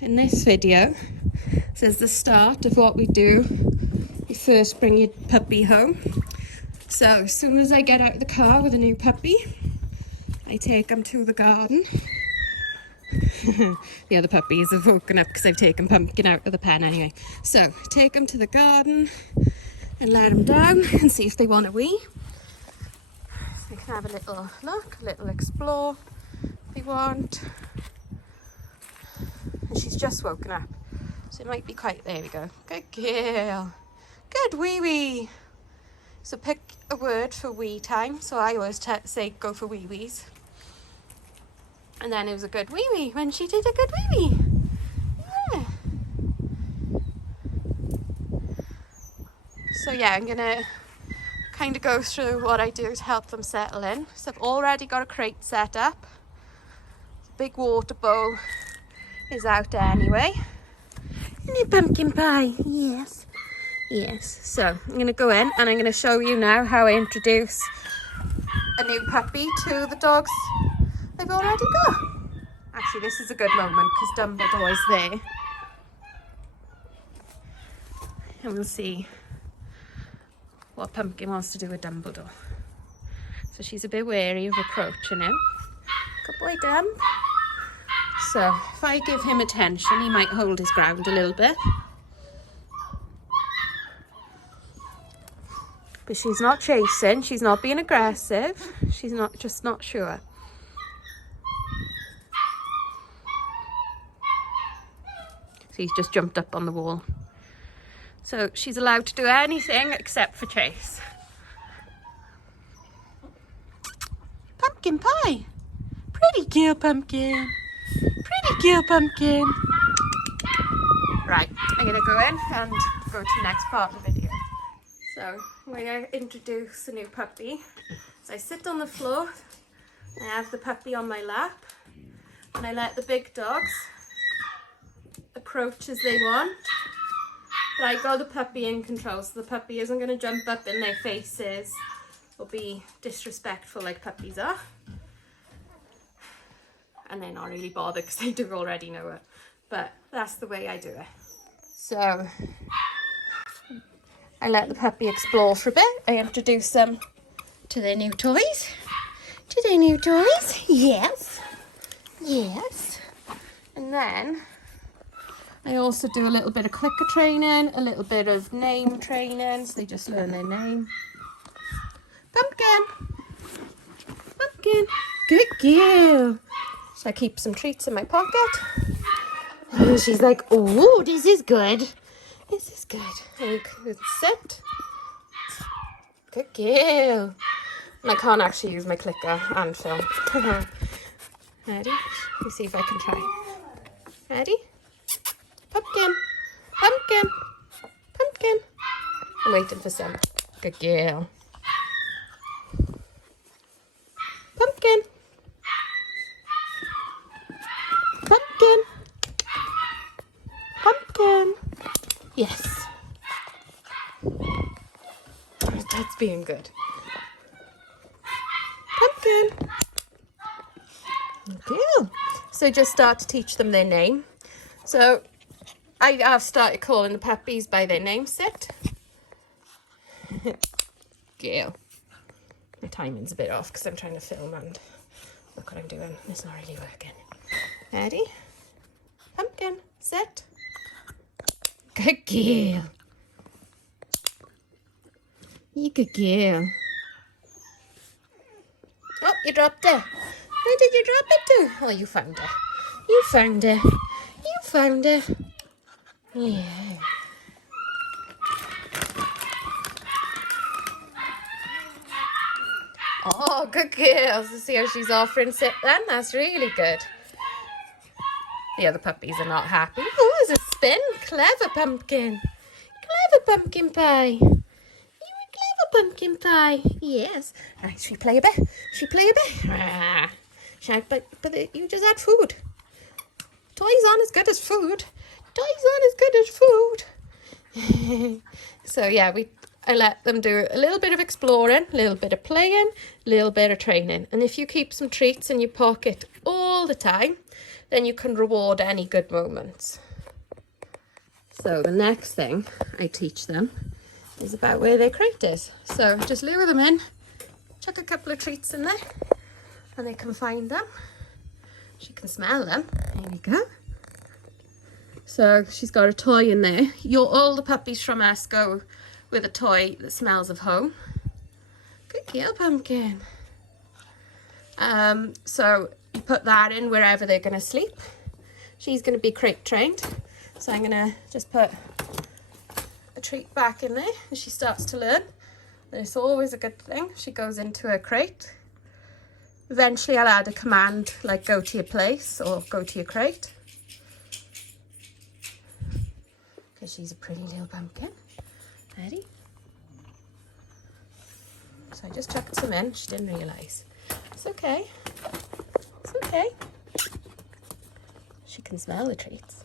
in this video, this is the start of what we do. You first bring your puppy home. So as soon as I get out of the car with a new puppy, I take him to the garden. The other puppies have woken up because I've taken Pumpkin out of the pen anyway. So take him to the garden and let them down and see if they want a wee. So they can have a little look, a little explore if they want. And she's just woken up, so it might be quite, there we go. Good girl. Good wee wee. So pick a word for wee time. So I always say go for wee wees. And then it was a good wee wee when she did a good wee wee. Yeah. So yeah, I'm gonna kind of go through what I do to help them settle in. So I've already got a crate set up. The big water bowl is out anyway. Any pumpkin pie? Yes. Yes. So I'm going to go in and I'm going to show you now how I introduce a new puppy to the dogs I've already got. Actually, this is a good moment because Dumbledore is there. And we'll see what Pumpkin wants to do with Dumbledore. So she's a bit wary of approaching him. Good boy, Dumb. So if I give him attention, he might hold his ground a little bit. But she's not chasing, she's not being aggressive, she's just not sure. So he's just jumped up on the wall. So she's allowed to do anything except for chase. Pumpkin pie. Pretty girl, Pumpkin. Pretty girl, Pumpkin. Right, I'm going to go in and go to the next part of the video. So when I introduce a new puppy, so I sit on the floor, I have the puppy on my lap, and I let the big dogs approach as they want. But I got the puppy in control, so the puppy isn't going to jump up in their faces or be disrespectful like puppies are. And they're not really bothered because they do already know it. But that's the way I do it. So I let the puppy explore for a bit. I introduce them to their new toys. To their new toys. Yes. Yes. And then I also do a little bit of clicker training, a little bit of name training, so they just learn their name. Pumpkin. Pumpkin. Good girl. So I keep some treats in my pocket. Oh, she's like, oh, this is good. This is good. And you can sit. Good girl. And I can't actually use my clicker and film. Ready? Let me see if I can try. Ready? Pumpkin. Pumpkin. Pumpkin. I'm waiting for some. Good girl. Pumpkin. Pumpkin. Pumpkin. Yes. That's being good. Pumpkin. Good. So just start to teach them their name. So I have started calling the puppies by their name. Sit. Gail. My timing's a bit off because I'm trying to film and look what I'm doing. It's not really working. Ready? Pumpkin. Sit. Good girl. You good girl. Oh, you dropped it. Where did you drop it to? Oh, you found it. You found it. You found it. Yeah. Oh, good girl. So see how she's offering sit then? That's really good. The other puppies are not happy. Oh, there's a spin. Clever Pumpkin. Clever Pumpkin Pie. You a clever Pumpkin Pie. Yes. Right, should we play a bit? Should we play a bit? But you just had food. Toys aren't as good as food. Toys aren't as good as food. So yeah, I let them do a little bit of exploring, a little bit of playing, a little bit of training. And if you keep some treats in your pocket all the time, then you can reward any good moments. So the next thing I teach them is about where their crate is. So just lure them in, chuck a couple of treats in there, and they can find them. She can smell them. There we go. So she's got a toy in there. All the puppies from us go with a toy that smells of home. Good girl, Pumpkin. So you put that in wherever they're going to sleep. She's going to be crate trained. So I'm going to just put a treat back in there and she starts to learn. And it's always a good thing. She goes into her crate. Eventually I'll add a command like go to your place or go to your crate. Because she's a pretty little pumpkin. Ready? So I just chucked some in. She didn't realise. It's okay. It's okay. She can smell the treats.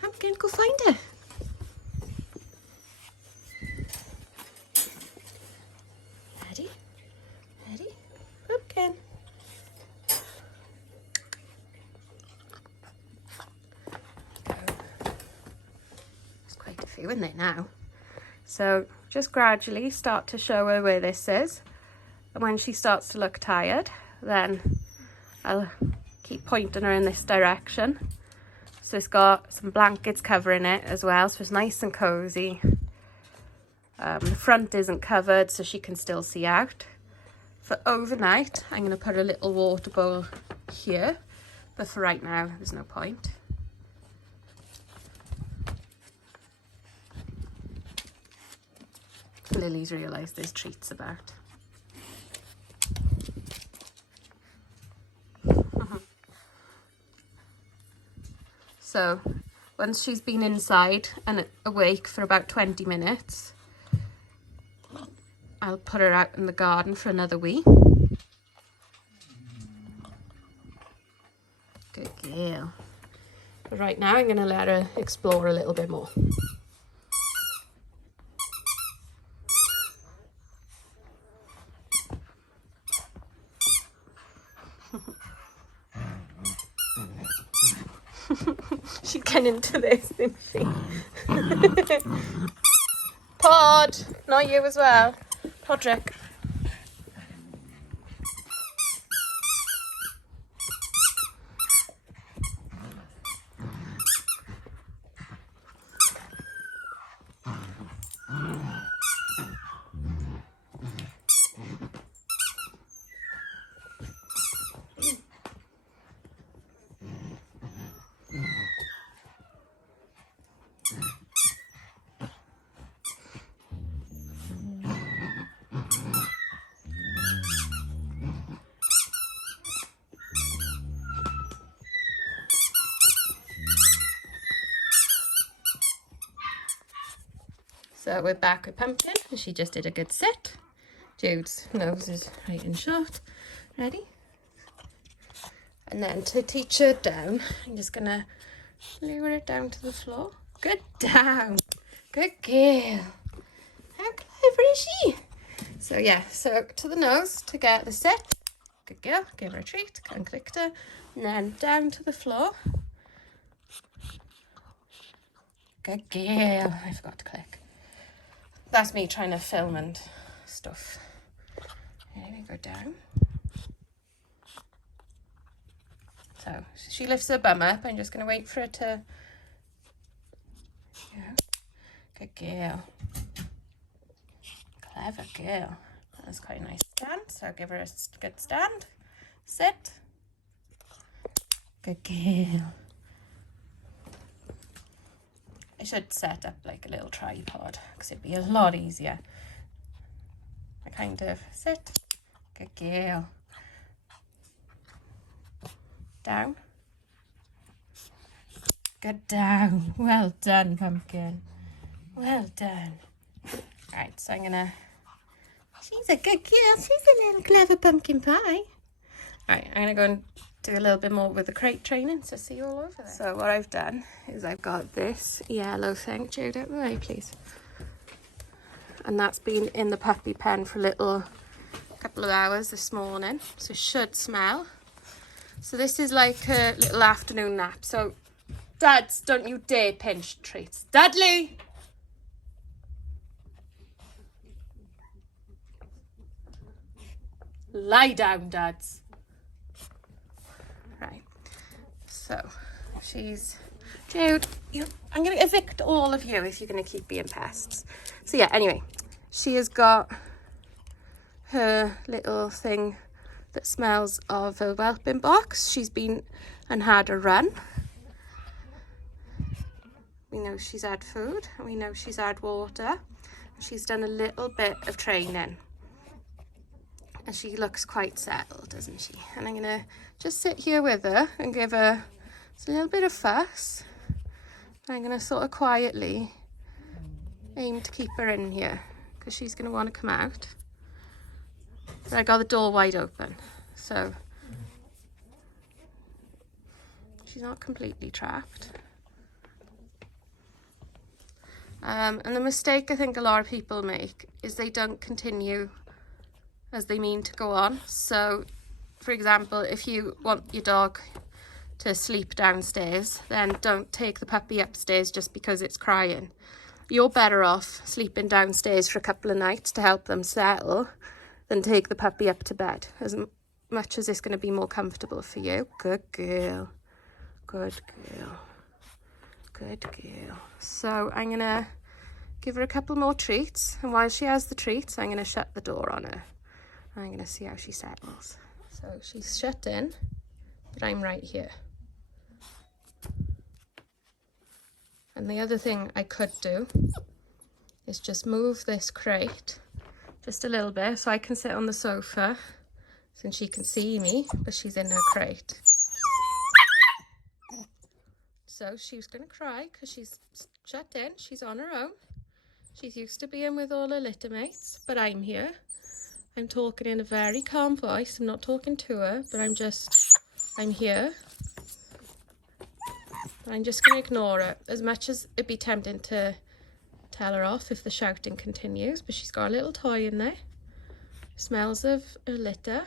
Pumpkin, go find her. Ready? Ready? Pumpkin. There's quite a few in there now. So just gradually start to show her where this is. And when she starts to look tired, then I'll keep pointing her in this direction. So it's got some blankets covering it as well, so it's nice and cozy. The front isn't covered, so she can still see out. For overnight, I'm going to put a little water bowl here, but for right now, there's no point. Lily's realised there's treats about. So once she's been inside and awake for about 20 minutes, I'll put her out in the garden for another wee. Good girl. But right now I'm going to let her explore a little bit more. She'd get into this, didn't she? Pod! Not you as well. Podrick. So we're back with Pumpkin, and she just did a good sit. Jude's nose is right and short. Ready? And then to teach her down, I'm just going to lower it down to the floor. Good down. Good girl. How clever is she? So yeah, so to the nose to get the sit. Good girl. Give her a treat. Unclicked her. And then down to the floor. Good girl. I forgot to click. That's me trying to film and stuff. Here we go down. So she lifts her bum up. I'm just going to wait for her to... Yeah. Good girl. Clever girl. That's quite a nice stand. So I'll give her a good stand. Sit. Good girl. I should set up like a little tripod because it'd be a lot easier. I kind of sit. Good girl. Down. Good down. Well done, Pumpkin. Well done. Right, so I'm gonna... She's a good girl. She's a little clever pumpkin pie. Right, I'm gonna go and do a little bit more with the crate training, so see you all over there. So what I've done is I've got this yellow thing. Jude, out the way, please. And that's been in the puppy pen for a couple of hours this morning, so it should smell. So this is like a little afternoon nap. So Dads, don't you dare pinch treats. Dudley! Lie down, Dads. Right. So she's... Jude, I'm going to evict all of you if you're going to keep being pests. So yeah, anyway, she has got her little thing that smells of a whelping box. She's been and had a run. We know she's had food, and we know she's had water. She's done a little bit of training. And she looks quite settled, doesn't she? And I'm going to just sit here with her and give her a little bit of fuss. I'm going to sort of quietly aim to keep her in here because she's going to want to come out. But I got the door wide open, so she's not completely trapped. And the mistake I think a lot of people make is they don't continue as they mean to go on. So, for example, if you want your dog to sleep downstairs, then don't take the puppy upstairs just because it's crying. You're better off sleeping downstairs for a couple of nights to help them settle than take the puppy up to bed, as much as it's going to be more comfortable for you. Good girl. Good girl. Good girl. So I'm going to give her a couple more treats, and while she has the treats, I'm going to shut the door on her. I'm going to see how she settles. So she's shut in, but I'm right here. And the other thing I could do is just move this crate just a little bit so I can sit on the sofa since she can see me, but she's in her crate. So she's going to cry because she's shut in. She's on her own. She's used to being with all her litter mates, but I'm here. I'm talking in a very calm voice. I'm not talking to her, but I'm here. I'm just going to ignore it, as much as it'd be tempting to tell her off if the shouting continues. But she's got a little toy in there. Smells of a litter.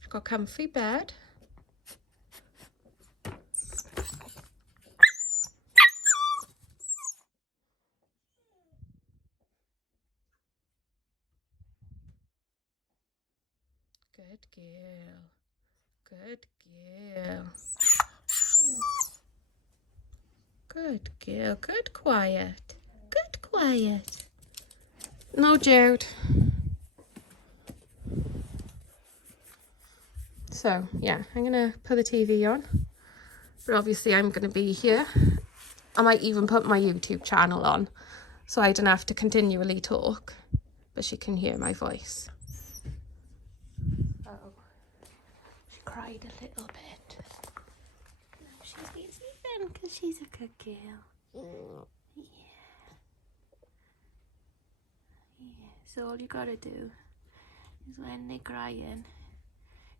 She's got a comfy bed. Good girl. Good girl. Good girl. Good quiet. Good quiet. No, Jude. So, yeah, I'm going to put the TV on. But obviously I'm going to be here. I might even put my YouTube channel on so I don't have to continually talk. But she can hear my voice. Oh, she cried a little bit. She's been sleeping because she's a good girl. Yeah. Yeah. So all you gotta do is when they're crying,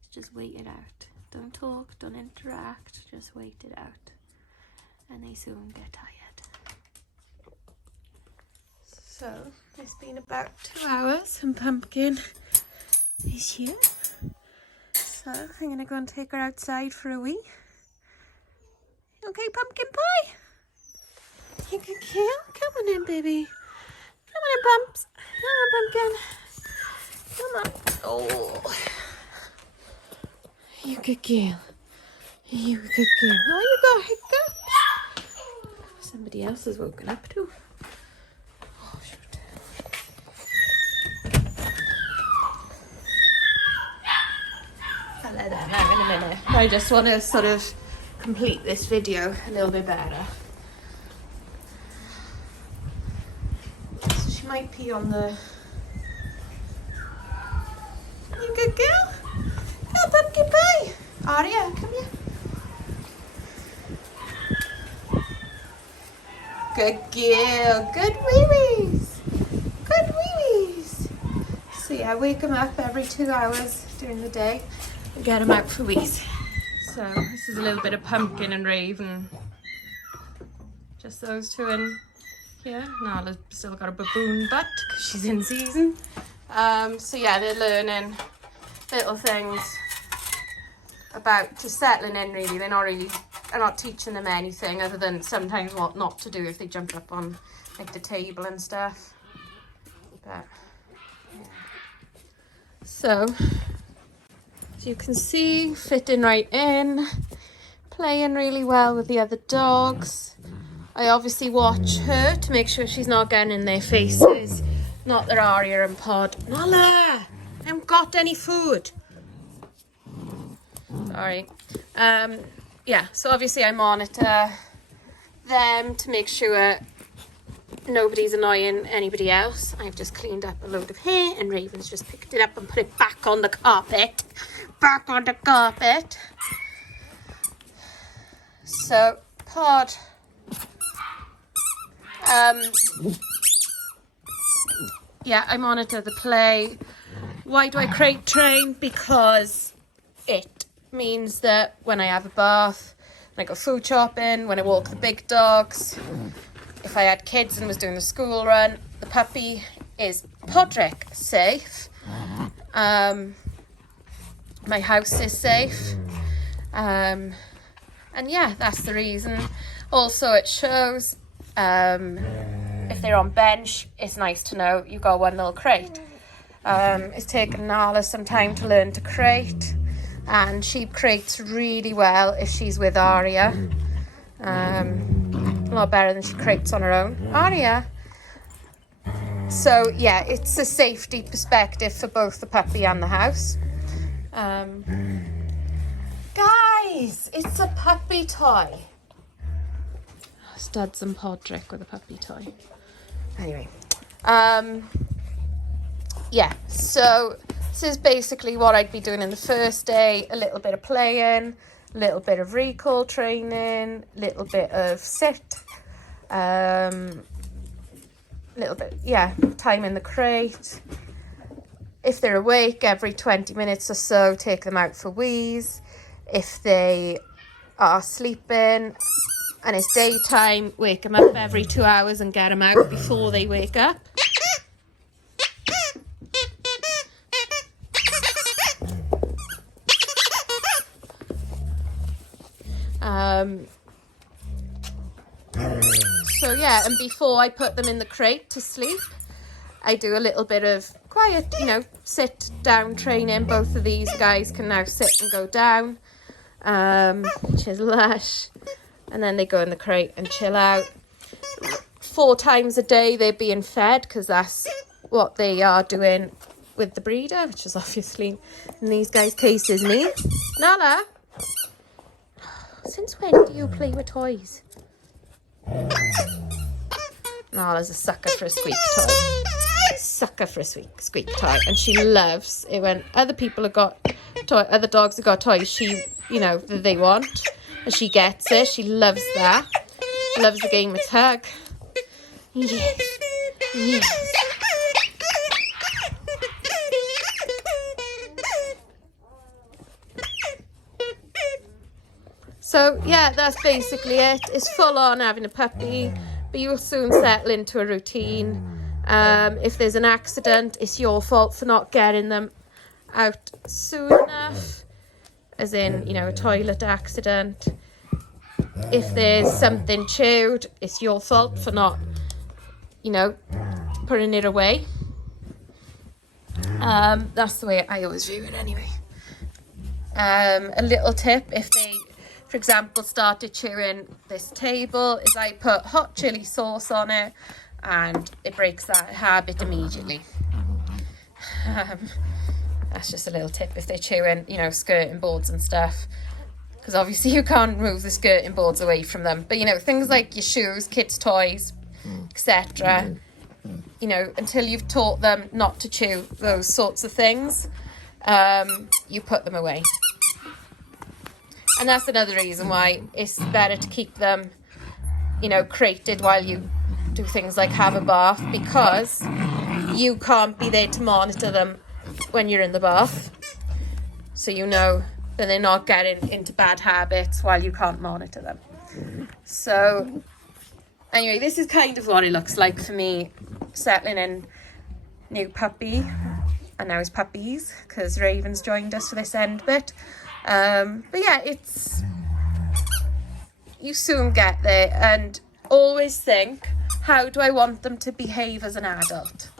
is just wait it out. Don't talk, don't interact, just wait it out. And they soon get tired. So it's been about 2 hours and Pumpkin is here. So I'm going to go and take her outside for a wee. Okay, Pumpkin Pie? You good girl? Come on in, baby. Come on in, Pumps. Come on, Pumpkin. Come on. Oh. You good girl. You good girl. Oh, you got hiccups. Somebody else has woken up too. Oh, shoot. I'll let that out in a minute. I just want to sort of complete this video a little bit better. So she might pee on the... You good girl? Oh, Pumpkin Pie. Aria, come here. Good girl. Good wee-wees. Good wee-wees. So yeah, I wake them up every 2 hours during the day and get them out for wees. So this is a little bit of Pumpkin and Raven. Just those two in here. Nala's still got a baboon butt because she's in season. So yeah, they're learning little things about just settling in really. I'm not teaching them anything other than sometimes what not to do if they jump up on like the table and stuff. But yeah. So as you can see, fitting right in, playing really well with the other dogs. I obviously watch her to make sure she's not getting in their faces. Not that Aria and Pod. Nala, I haven't got any food. Sorry. Yeah, so obviously I monitor them to make sure nobody's annoying anybody else. I've just cleaned up a load of hair and Raven's just picked it up and put it back on the carpet. Back on the carpet. So, Pod. Yeah, I monitor the play. Why do I crate train? Because it means that when I have a bath, when I go food shopping, when I walk the big dogs, if I had kids and was doing the school run, the puppy is Podrick safe. My house is safe. And yeah, that's the reason. Also, it shows if they're on bench, it's nice to know you got one little crate. It's taken Nala some time to learn to crate, and she crates really well if she's with Aria. A lot better than she crates on her own. Aria. So yeah, it's a safety perspective for both the puppy and the house. Guys, it's a puppy toy. Studs and Podrick with a puppy toy. Anyway, yeah, so this is basically what I'd be doing in the first day. A little bit of playing, a little bit of recall training, a little bit of sit, little bit, yeah, time in the crate. If they're awake, every 20 minutes or so, take them out for wheeze. If they are sleeping and it's daytime, wake them up every 2 hours and get them out before they wake up. So yeah, and before I put them in the crate to sleep, I do a little bit of quiet, sit down training. Both of these guys can now sit and go down, which is lush. And then they go in the crate and chill out. 4 times a day they're being fed, because that's what they are doing with the breeder, which is obviously, in these guys' cases, me. Nala, since when do you play with toys? Nala's a sucker for a squeak toy. Sucker for a squeak toy. And she loves it when other people have got other dogs have got toys that they want. And she gets it. She loves that. Loves the game of tug. Yes. Yes. So, yeah, that's basically it. It's full on having a puppy, but you'll soon settle into a routine. If there's an accident, it's your fault for not getting them out soon enough. As in, a toilet accident. If there's something chewed, it's your fault for not, putting it away. That's the way I always view it anyway. A little tip, if they, for example, started chewing this table, is I put hot chili sauce on it and it breaks that habit immediately. That's just a little tip if they're chewing, skirting boards and stuff. Because obviously you can't move the skirting boards away from them. But, things like your shoes, kids' toys, etc. Until you've taught them not to chew those sorts of things, you put them away. And that's another reason why it's better to keep them, crated while you do things like have a bath, because you can't be there to monitor them when you're in the bath. So that they're not getting into bad habits while you can't monitor them. So anyway, this is kind of what it looks like for me settling in new puppy. and now his puppies, because Raven's joined us for this end bit. But yeah, you soon get there, and always think, how do I want them to behave as an adult?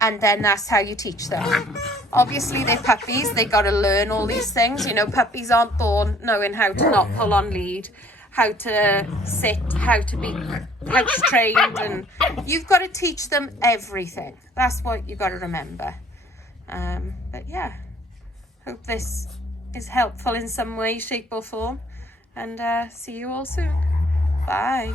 And then that's how you teach them. Obviously, they're puppies. They got to learn all these things. You know, puppies aren't born knowing how to not pull on lead, how to sit, how to be house trained, and you've got to teach them everything. That's what you got to remember. But yeah, hope this is helpful in some way, shape or form, and see you all soon. Bye.